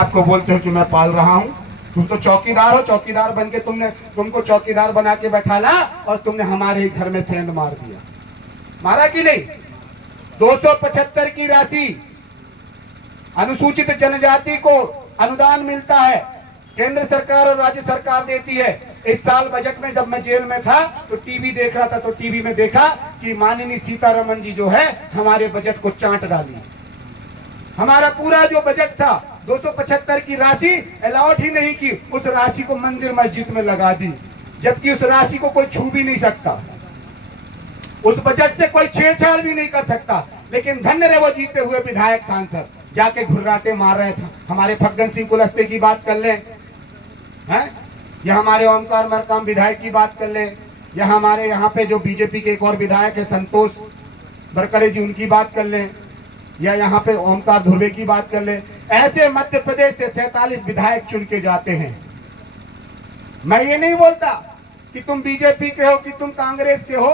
आपको बोलते हो कि मैं पाल रहा हूं। तुम तो चौकीदार हो, चौकीदार बन के तुमको चौकीदार बना के बैठाला और तुमने हमारे ही घर में सेंध मार दिया। मारा कि नहीं? 275 की राशि अनुसूचित जनजाति को अनुदान मिलता है, केंद्र सरकार और राज्य सरकार देती है। इस साल बजट में जब मैं जेल में था तो टीवी देख रहा था, तो टीवी में देखा कि माननीय सीतारमण जी जो है हमारे बजट को चांट डाली। हमारा पूरा जो बजट था 275 की राशि अलॉट ही नहीं की, उस राशि को मंदिर मस्जिद में लगा दी, जबकि उस राशि को कोई छू भी नहीं सकता, उस बजट से कोई छेड़छाड़ भी नहीं कर सकता। लेकिन धन्य रहे वो जीते हुए विधायक सांसद, जाके घुर्राटे मार रहे थे। हमारे फग्गन सिंह कुलस्ते की बात कर लें, हैं, या हमारे ओमकार मरकाम विधायक की बात कर लें, या हमारे यहाँ पे जो बीजेपी के एक और विधायक है संतोष बरकड़े जी, उनकी बात कर लें, या यहाँ पे ओमकार धुर्वे की बात कर लें। ऐसे मध्य प्रदेश से 47 विधायक चुन के जाते हैं। मैं ये नहीं बोलता कि तुम बीजेपी के हो, कि तुम कांग्रेस के हो,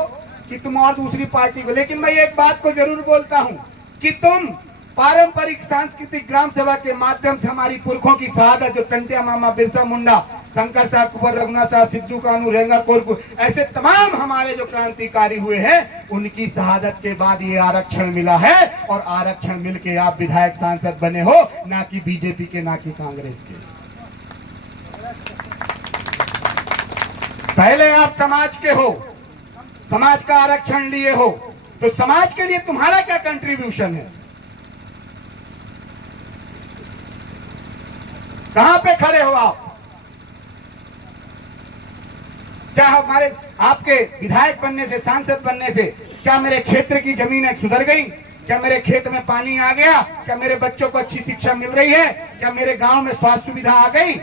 कि तुम और दूसरी पार्टी को, लेकिन मैं एक बात को जरूर बोलता हूं कि तुम पारंपरिक सांस्कृतिक ग्राम सभा के माध्यम से हमारी पुरखों की शहादत, जो टंटिया मामा, बिरसा मुंडा, शंकर साहब, कुंवर रघुनाथ साहब, सिद्धू कानू, रेंगा कोरकू, ऐसे तमाम हमारे जो क्रांतिकारी हुए हैं, उनकी शहादत के बाद ये आरक्षण मिला है। और आरक्षण मिलके आप विधायक सांसद बने हो, ना कि बीजेपी के, ना कि कांग्रेस के। पहले आप समाज के हो, समाज का आरक्षण लिए हो, तो समाज के लिए तुम्हारा क्या कंट्रीब्यूशन है? कहां पे खड़े हो आप? क्या हमारे आपके विधायक बनने से, सांसद बनने से क्या मेरे क्षेत्र की जमीनें सुधर गई? क्या मेरे खेत में पानी आ गया? क्या मेरे बच्चों को अच्छी शिक्षा मिल रही है? क्या मेरे गांव में स्वास्थ्य सुविधा आ गई?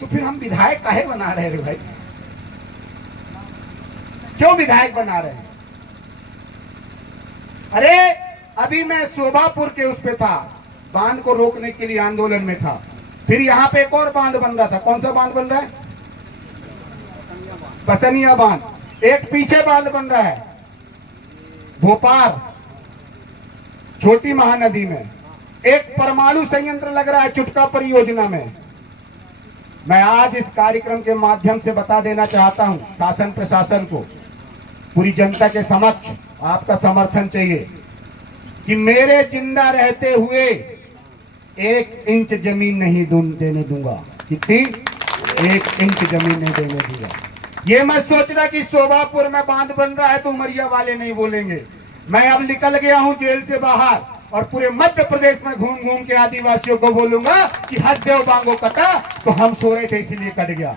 तो फिर हम विधायक काहे बना रहे रे भाई? क्यों विधायक बना रहे हैं? अरे अभी मैं शोभापुर के उस पे था, बांध को रोकने के लिए आंदोलन में था। फिर यहाँ पे एक और बांध बन रहा था। कौन सा बांध बन रहा है? बसनिया बांध। एक पीछे बांध बन रहा है भोपाल छोटी महानदी में। एक परमाणु संयंत्र लग रहा है चुटका परियोजना में। मैं आज इस कार्यक्रम के माध्यम से बता देना चाहता हूं शासन प्रशासन को, पूरी जनता के समक्ष आपका समर्थन चाहिए कि मेरे जिंदा रहते हुए 1 इंच जमीन नहीं देने दूंगा। कितनी? 1 इंच जमीन नहीं देने दूंगा। ये मत सोचना कि शोभापुर में बांध बन रहा है तो उमरिया वाले नहीं बोलेंगे। मैं अब निकल गया हूं जेल से बाहर और पूरे मध्य प्रदेश में घूम घूम के आदिवासियों को बोलूंगा कि हसदेव बांगो कटा तो हम सो रहे थे इसीलिए कट गया।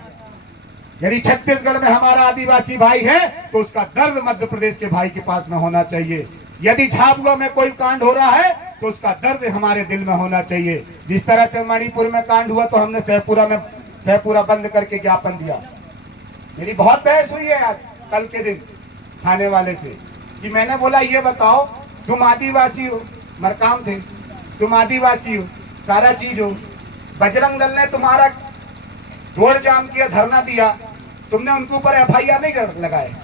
यदि छत्तीसगढ़ में हमारा आदिवासी भाई है तो उसका दर्द मध्य प्रदेश के भाई के पास में होना चाहिए। यदि झाबुआ में कोई कांड हो रहा है तो उसका दर्द हमारे दिल में होना चाहिए। जिस तरह से मणिपुर में कांड हुआ तो हमने सहपुरा बंद करके ज्ञापन दिया। मेरी बहुत बहस हुई है आज कल के दिन थाने वाले से कि मैंने बोला ये बताओ तुम आदिवासी हो, मरकाम थे, तुम आदिवासी हो, सारा चीज हो, बजरंग दल ने तुम्हारा रोड जाम किया, धरना दिया, तुमने उनके ऊपर FIR नहीं लगाए।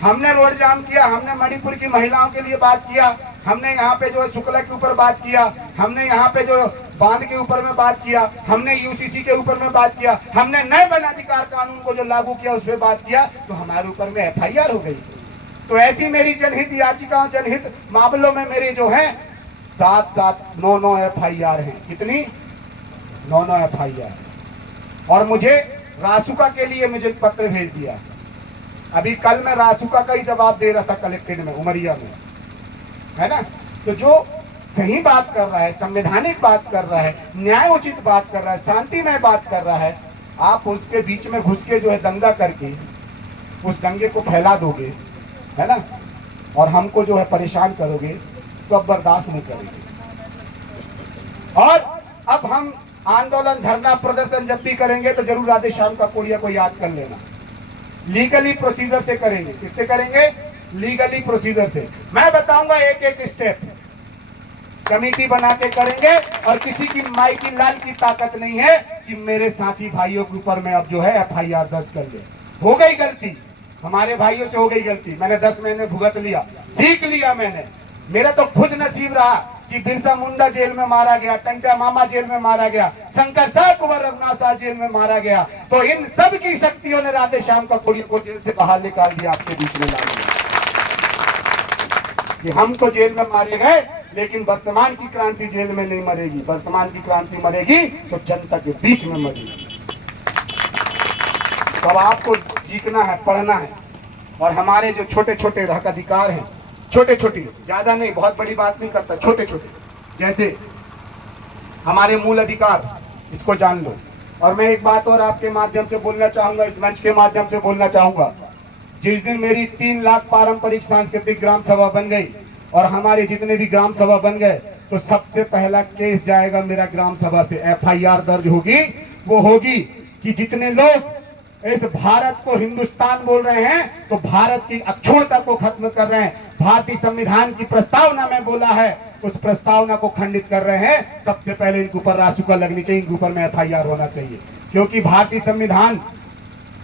हमने रोड जाम किया, हमने मणिपुर की महिलाओं के लिए बात किया, हमने यहाँ पे जो शुक्ला के ऊपर बात किया, हमने यहाँ पे जो बांध के ऊपर में बात किया, हमने UCC के ऊपर में बात किया, हमने नए वन अधिकार कानून को जो लागू किया उस पर बात किया, तो हमारे ऊपर में FIR हो गई। तो ऐसी मेरी जनहित याचिकाओं, जनहित मामलों में मेरे जो है 9 FIR हैं। कितनी? 9 FIR। और मुझे रासुका के लिए मुझे पत्र भेज दिया। अभी कल मैं रासुका का ही जवाब दे रहा था कलेक्टेड में, उमरिया में, है ना। तो जो सही बात कर रहा है, संवैधानिक बात कर रहा है, न्याय उचित बात कर रहा है, शांतिमय बात कर रहा है, आप उसके बीच में घुस के जो है दंगा करके उस दंगे को फैला दोगे, है ना, और हमको जो है परेशान करोगे तो अब बर्दाश्त नहीं करेंगे। और अब हम आंदोलन, धरना, प्रदर्शन जब भी करेंगे तो जरूर राधे श्याम का कोड़िया को याद कर लेना। लीगली प्रोसीजर से करेंगे। किससे करेंगे? लीगली प्रोसीजर से। मैं बताऊंगा एक एक स्टेप, कमेटी बना के करेंगे। और किसी की माई की लाल की ताकत नहीं है कि मेरे साथी भाइयों के ऊपर में अब जो है FIR दर्ज कर ले। हो गई गलती, हमारे भाइयों से हो गई गलती, मैंने 10 महीने भुगत लिया, सीख लिया मैंने। मेरा तो खुद नसीब रहा कि कि बिरसा मुंडा जेल में मारा गया, टंट्या मामा जेल में मारा गया, शंकर शाह कुंवर रघुनाथ शाह जेल में मारा गया, तो इन सब की शक्तियों ने राधे श्याम का कोड़ी को जेल से बाहर निकाल दिया, आपके बीच में ला दिया। कि हम तो जेल में मारे गए, लेकिन वर्तमान की क्रांति जेल में नहीं मरेगी। वर्तमान की क्रांति मरेगी तो जनता के बीच में मरेगी। तब आपको सीखना है, पढ़ना है, और हमारे जो छोटे छोटे हक अधिकार हैं, छोटे छोटे, ज्यादा नहीं, बहुत बड़ी बात नहीं करता, छोटे छोटे, जैसे हमारे मूल अधिकार, इसको जान लो। और मैं एक बात और आपके माध्यम से बोलना चाहूंगा, इस मंच के माध्यम से बोलना चाहूंगा। जिस दिन मेरी 3 लाख पारंपरिक सांस्कृतिक ग्राम सभा बन गई और हमारे जितने भी ग्राम सभा बन गए, तो सबसे पहला केस जाएगा मेरा ग्राम सभा से, FIR दर्ज होगी। वो होगी कि जितने लोग इस भारत को हिंदुस्तान बोल रहे हैं, तो भारत की अक्षुण्णता को खत्म कर रहे हैं, भारतीय संविधान की प्रस्तावना में बोला है, उस प्रस्तावना को खंडित कर रहे हैं, सबसे पहले इनके ऊपर रासुका लगनी चाहिए, इनके ऊपर में FIR होना चाहिए। क्योंकि भारतीय संविधान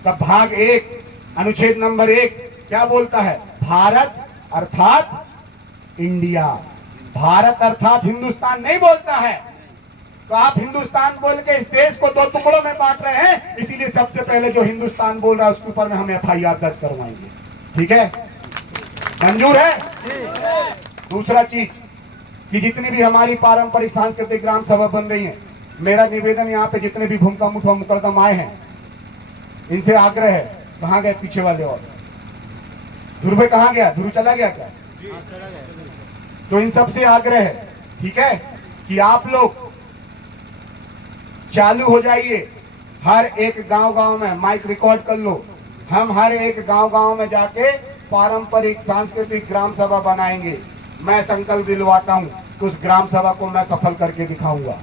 का भाग 1 अनुच्छेद नंबर 1 क्या बोलता है? भारत अर्थात इंडिया। भारत अर्थात हिंदुस्तान नहीं बोलता है। तो आप हिंदुस्तान बोल के इस देश को 2 टुकड़ों में बांट रहे हैं, इसीलिए सबसे पहले जो हिंदुस्तान बोल रहा है उसके ऊपर में हम FIR दर्ज करवाएंगे। ठीक है, मंजूर है? दूसरा चीज कि जितनी भी हमारी पारंपरिक सांस्कृतिक ग्राम सभा बन रही है, मेरा निवेदन यहाँ पे जितने भी भूमिका मुठवा मुकदम आए हैं, इनसे आग्रह है, कहाँ गए पीछे वाले? और ध्रुव कहाँ गया? ध्रुव चला गया क्या? तो इन सबसे आग्रह है, ठीक है, कि आप लोग चालू हो जाइए। हर एक गांव-गांव में माइक रिकॉर्ड कर लो, हम हर एक गांव-गांव में जाके पारंपरिक सांस्कृतिक ग्राम सभा बनाएंगे। मैं संकल्प दिलवाता हूं, उस ग्राम सभा को मैं सफल करके दिखाऊंगा।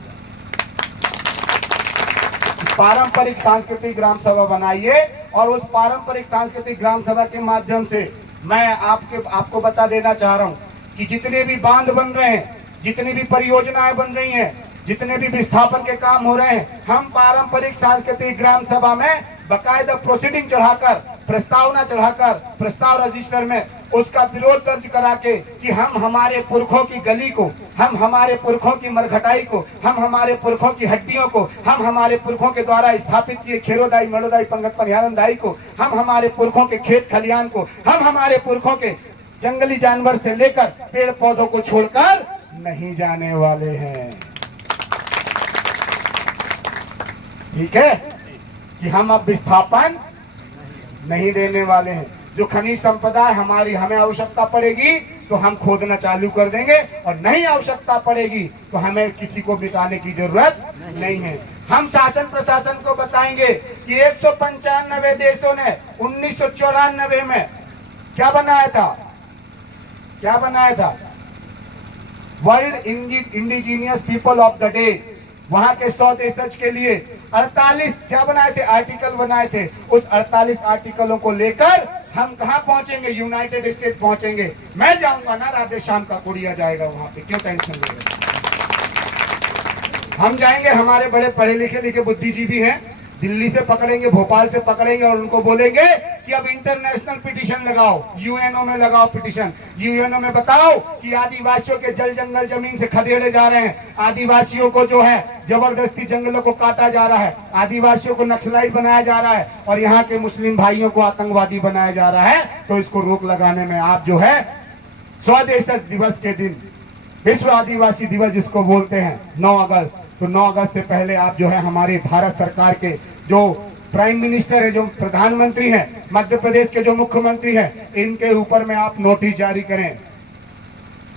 पारंपरिक सांस्कृतिक ग्राम सभा बनाइए, और उस पारंपरिक सांस्कृतिक ग्राम सभा के माध्यम से मैं आपको बता देना चाह रहा हूं कि जितने भी बांध बन रहे हैं, जितनी भी परियोजनाएं बन रही हैं, जितने भी विस्थापन के काम हो रहे हैं, हम पारंपरिक सांस्कृतिक ग्राम सभा में बकायदा प्रोसीडिंग चढ़ाकर, प्रस्तावना चढ़ाकर, प्रस्ताव रजिस्टर में उसका विरोध दर्ज करा के कि हम हमारे पुरखों की गली को, हम हमारे पुरखों की मरघटाई को, हम हमारे पुरखों की हड्डियों को, हम हमारे पुरखों के द्वारा स्थापित किए खेरोदाई, मड़ोदाई, पंगत पनिहारनदाई को, हम हमारे पुरखों के खेत खलियान को, हम हमारे पुरखों के जंगली जानवर से लेकर पेड़ पौधों को छोड़कर नहीं जाने वाले हैं। ठीक है, कि हम अब विस्थापन नहीं देने वाले हैं। जो खनिज संपदा हमारी, हमें आवश्यकता पड़ेगी तो हम खोदना चालू कर देंगे, और नहीं आवश्यकता पड़ेगी तो हमें किसी को मिटाने की जरूरत नहीं है। हम शासन प्रशासन को बताएंगे कि 195 देशों ने 1994 में क्या बनाया था? क्या बनाया था? World indigenous people of the day. वहां के 100 देशज के लिए 48 क्या बनाए थे? आर्टिकल बनाए थे। उस 48 आर्टिकलों को लेकर हम कहां पहुंचेंगे? यूनाइटेड स्टेट पहुंचेंगे। मैं जाऊंगा ना, राधे श्याम का कुड़िया जाएगा वहां पे, क्यों टेंशन ले रहे? हम जाएंगे, हमारे बड़े पढ़े लिखे बुद्धिजीवी हैं, दिल्ली से पकड़ेंगे, भोपाल से पकड़ेंगे, और उनको बोलेंगे कि अब इंटरनेशनल पिटीशन लगाओ, यूएनओ में लगाओ पिटीशन। यूएनओ में बताओ कि आदिवासियों के जल जंगल जमीन से खदेड़े जा रहे हैं, आदिवासियों को जो है जबरदस्ती जंगलों को काटा जा रहा है, आदिवासियों को नक्सलाइट बनाया जा रहा है, और यहाँ के मुस्लिम भाइयों को आतंकवादी बनाया जा रहा है। तो इसको रोक लगाने में आप जो है स्वदेशज दिवस के दिन, विश्व आदिवासी दिवस जिसको बोलते हैं, 9 अगस्त, तो 9 अगस्त से पहले आप जो है हमारे भारत सरकार के जो प्राइम मिनिस्टर है, जो प्रधानमंत्री हैं, मध्य प्रदेश के जो मुख्यमंत्री हैं, इनके ऊपर में आप नोटिस जारी करें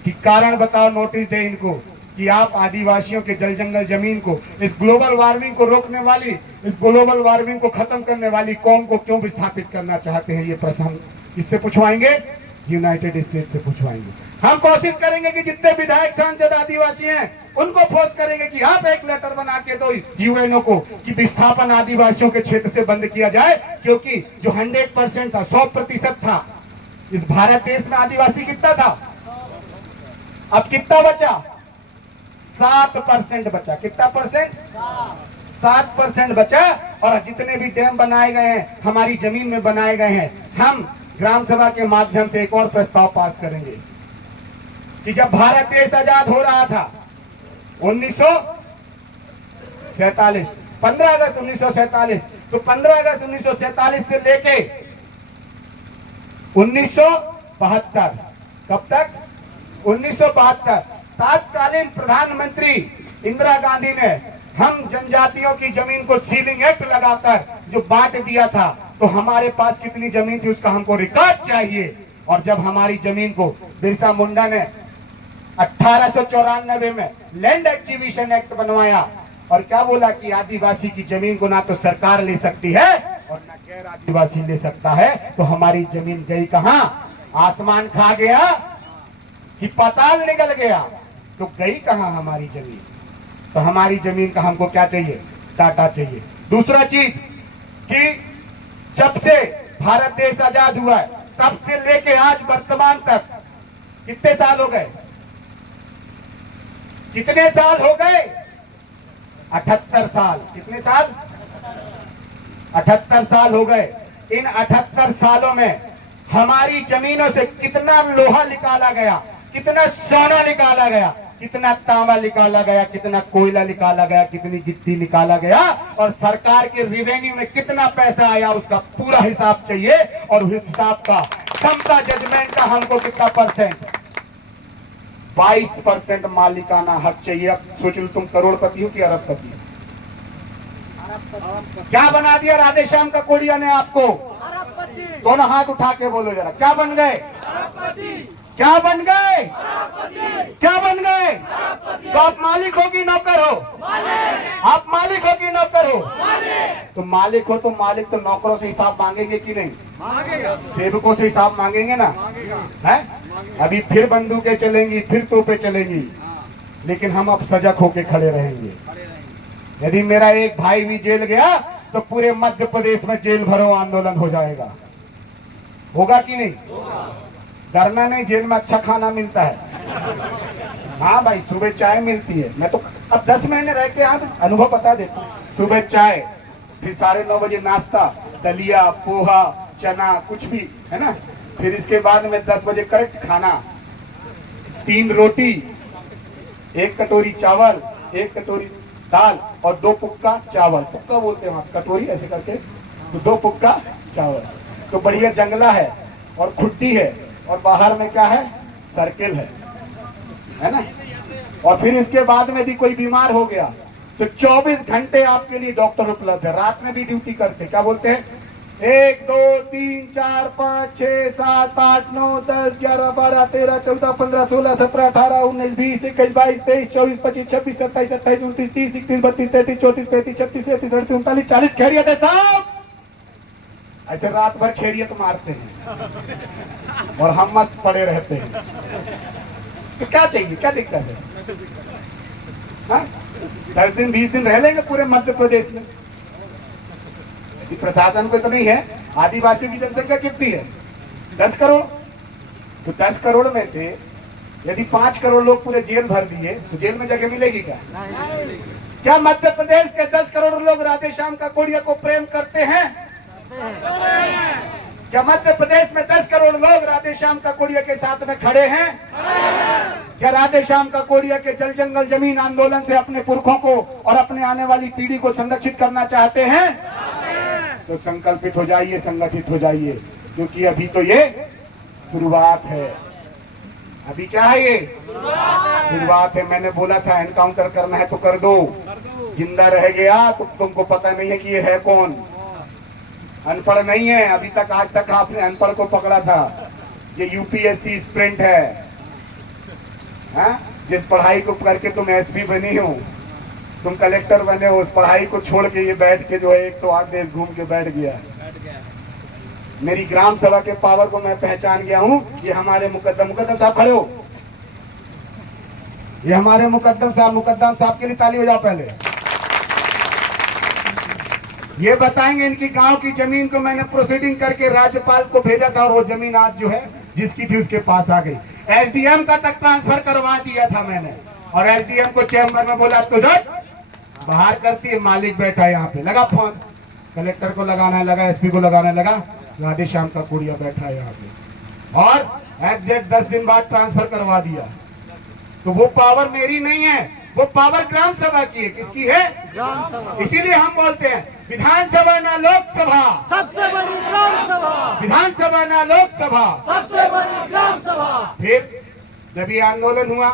कि कारण बताओ, नोटिस दे इनको कि आप आदिवासियों के जल जंगल जमीन को, इस ग्लोबल वार्मिंग को रोकने वाली, इस ग्लोबल वार्मिंग को खत्म करने वाली कौम को क्यों विस्थापित करना चाहते हैं? ये प्रश्न हम किससे पूछवाएंगे? यूनाइटेड स्टेट से पूछवाएंगे। हम कोशिश करेंगे कि जितने विधायक सांसद आदिवासी हैं उनको फोर्स करेंगे कि आप एक लेटर बना के दो यूएनओ को कि विस्थापन आदिवासियों के क्षेत्र से बंद किया जाए, क्योंकि जो 100% था, 100% था, इस भारत देश में आदिवासी कितना था? अब कितना बचा? 7% बचा। कितना परसेंट? 7% बचा। और जितने भी डैम बनाए गए हैं, हमारी जमीन में बनाए गए हैं, हम ग्राम सभा के माध्यम से एक और प्रस्ताव पास करेंगे कि जब भारत देश आजाद हो रहा था 1947, 15 अगस्त 1947, तो 15 अगस्त 1947 से लेके 1972, कब तक? 1972 तत्कालीन प्रधानमंत्री इंदिरा गांधी ने हम जनजातियों की जमीन को सीलिंग एक्ट लगाकर जो बांट दिया था, तो हमारे पास कितनी जमीन थी उसका हमको रिकॉर्ड चाहिए। और जब हमारी जमीन को बिरसा मुंडा ने 1894 में लैंड एक्विजिशन एक्ट बनवाया और क्या बोला कि आदिवासी की जमीन को ना तो सरकार ले सकती है और ना गैर आदिवासी ले सकता है, तो हमारी जमीन गई कहां? आसमान खा गया कि पाताल निकल गया? तो गई कहां हमारी जमीन? तो हमारी जमीन का हमको क्या चाहिए? टाटा चाहिए। दूसरा चीज कि जब से भारत देश आजाद हुआ है तब से लेके आज वर्तमान तक कितने साल हो गए? कितने साल हो गए? 78 साल। कितने साल? 78 साल हो गए। इन 78 सालों में हमारी जमीनों से कितना लोहा निकाला गया, कितना सोना निकाला गया, कितना तांबा निकाला गया, कितना कोयला निकाला गया, कितनी गिट्टी निकाला गया, और सरकार के रिवेन्यू में कितना पैसा आया उसका पूरा हिसाब चाहिए। और उस हिसाब का क्षमता जजमेंट का हमको कितना परसेंट? 22% मालिकाना हक चाहिए। अब सोच लो तुम करोड़पति हो कि अरबपति हो? क्या बना दिया राधेश्याम का कोडिया ने आपको? दोनों हाथ उठा के बोलो जरा, क्या बन गए? क्या बन गए? क्या बन गए? तो आप मालिक हो कि नौकर हो? आप मालिक हो कि नौकर हो? तो मालिक हो तो मालिक तो नौकरों से हिसाब मांगेंगे कि नहीं? सेवकों से हिसाब मांगेंगे ना? है? अभी फिर बंदूकें चलेंगी, फिर तोपें चलेंगी, लेकिन हम अब सजग होके खड़े रहेंगे। यदि मेरा एक भाई भी जेल गया तो पूरे मध्य प्रदेश में जेल भरो आंदोलन हो जाएगा। होगा कि नहीं? डरना नहीं, जेल में अच्छा खाना मिलता है। हाँ भाई, सुबह चाय मिलती है। मैं तो अब 10 महीने रह के यहाँ तो अनुभव बता देता हूँ। सुबह चाय, फिर 9:30 बजे नाश्ता, दलिया, पोहा, चना, कुछ भी, है ना। फिर इसके बाद में 10 बजे करेक्ट खाना, 3 रोटी, 1 कटोरी चावल, 1 कटोरी दाल और 2 पुक्का चावल। पुक्का बोलते हैं वहाँ, कटोरी ऐसे करके, तो 2 पुक्का चावल। तो बढ़िया जंगला है और खुट्टी है और बाहर में क्या है? सर्किल है ना। और फिर इसके बाद में भी कोई बीमार हो गया तो 24 घंटे आपके लिए डॉक्टर उपलब्ध है। रात में भी ड्यूटी करते, क्या बोलते हैं? 1 2 3 4 5 6 7 8 9 10 11 12 13 14 15 16 17 18 19 20 21 22 23 24 25 26 27 28 29 30 31 32 33 34 35 36 37 38 39 40। खैरियत है साहब? ऐसे रात भर खैरियत मारते हैं और हम मस्त पड़े रहते हैं। तो क्या चाहिए? क्या दिक्कत है? हाँ? 10 दिन 20 दिन रह लेंगे पूरे मध्य प्रदेश में। प्रशासन को तो नहीं है। आदिवासियों की जनसंख्या कितनी है? 10 करोड़। तो 10 करोड़ में से यदि 5 करोड़ लोग पूरे जेल भर दिए तो जेल में जगह मिलेगी क्या? क्या मध्य प्रदेश के 10 करोड़ लोग राधेश्याम का कोडिया को प्रेम करते हैं? क्या मध्य प्रदेश में 10 करोड़ लोग राधेश्याम का कोडिया के साथ में खड़े हैं? क्या राधेश्याम का कोडिया के जल जंगल जमीन आंदोलन से अपने पुरखों को और अपने आने वाली पीढ़ी को संरक्षित करना चाहते हैं? तो संकल्पित हो जाइए, संगठित हो जाइए, क्योंकि अभी तो ये शुरुआत है। अभी क्या है? ये शुरुआत है। मैंने बोला था एनकाउंटर करना है तो कर दो। जिंदा रह गया तो तुमको पता नहीं है कि ये है कौन। अनपढ़ नहीं है अभी तक। आज तक आपने अनपढ़ को पकड़ा था। ये यूपीएससी स्प्रिंट है। हाँ? जिस पढ़ाई को करके तुम एसपी बनी हो, तुम कलेक्टर बने हो, उस पढ़ाई को छोड़ के ये बैठ के जो है 108 देश घूम के बैठ गया। मेरी ग्राम सभा के पावर को मैं पहचान गया हूँ। ये हमारे मुकद्दम साहब खड़े हो, ये हमारे मुकद्दम साहब के लिए ताली बजाओ पहले। ये बताएंगे इनकी गांव की जमीन को मैंने प्रोसीडिंग करके राज्यपाल को भेजा था और वो जमीन आज जो है जिसकी थी उसके पास आ गई। एसडीएम का तक ट्रांसफर करवा दिया था मैंने, और एसडीएम को चैम्बर में बोला तो जज बाहर करती है, मालिक बैठा है यहाँ पे। लगा फोन, कलेक्टर को लगाना है, लगा एसपी को लगाने लगा, राधेश्याम का कोडिया बैठा है यहाँ पे। और एग्जैक्ट 10 दिन बाद ट्रांसफर करवा दिया। तो वो पावर मेरी नहीं है, वो पावर ग्राम सभा की है। किसकी है? ग्राम सभा। इसीलिए हम बोलते हैं विधानसभा ना लोकसभा, सबसे बड़ी ग्राम सभा। विधानसभा ना लोकसभा। सबसे बड़ी ग्राम सभा। फिर जब ये आंदोलन हुआ